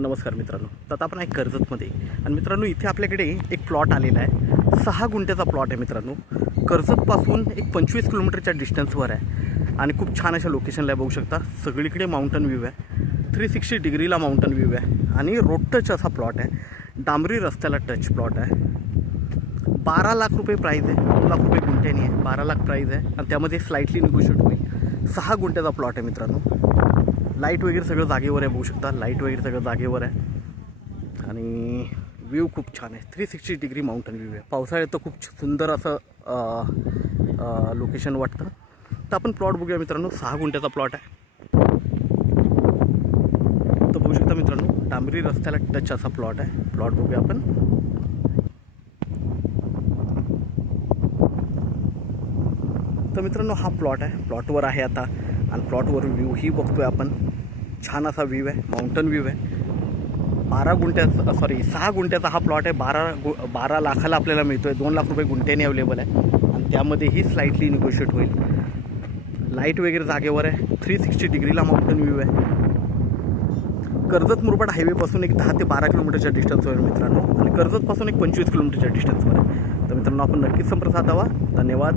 नमस्कार मित्रांनो, तर आता आपण आहे कर्जतमध्ये आणि मित्रांनो इथे आपल्याकडे एक प्लॉट आलेला आहे। 6 गुंठ्याचा प्लॉट आहे मित्रांनो। कर्जतपासून एक 25 किलोमीटरच्या डिस्टन्सवर आहे आणि खूप छान अशा लोकेशनला बघू शकता। सगळीकडे माउंटन व्ह्यू आहे, 360 डिग्रीला माउंटन व्ह्यू आहे आणि रोड टच असा प्लॉट आहे। डांबरी रस्त्याला टच प्लॉट आहे। 12 लाख रुपये प्राईज आहे, 2 लाख रुपये गुंठ्यानी आहे। 12 लाख प्राईज आहे आणि त्यामध्ये स्लाइटली निगोशिएट होईल। 6 गुंठ्याचा प्लॉट आहे मित्रांनो। लाईट वगैरे सगळं जागेवर आहे, बघू शकता लाईट वगैरे सगळं जागेवर आहे आणि व्ह्यू खूप छान आहे। 360 डिग्री माउंटन व्ह्यू आहे। पावसाळ्यात तर खूप सुंदर असं लोकेशन वाटतं। तर आपण प्लॉट बघूया मित्रांनो। 6 गुंठ्याचा प्लॉट आहे। तर बघू शकता मित्रांनो, डांबरी रस्त्याला टच असा प्लॉट आहे। प्लॉट बघूया आपण। तर मित्रांनो हा प्लॉट आहे, प्लॉटवर आहे आता आणि प्लॉटवर व्ह्यू ही बघतोय आपण। छान असा व्ह्यू आहे, माउंटन व्ह्यू आहे। 6 गुंठ्याचा हा प्लॉट आहे। 12 लाखाला आपल्याला मिळतोय। 2 लाख रुपये गुंठ्याने अवेलेबल आहे आणि त्यामध्येही स्लाइटली निगोशिएट होईल। लाईट वगैरे जागेवर आहे। 360 डिग्रीला माउंटन व्ह्यू आहे। कर्जत मुरबाड हायवेपासून एक 10 ते 12 किलोमीटरच्या डिस्टन्सवर मित्रांनो आणि कर्जतपासून एक 25 किलोमीटरच्या डिस्टन्सवर आहे। तर मित्रांनो आपण नक्कीच संपर्क साधावा। धन्यवाद।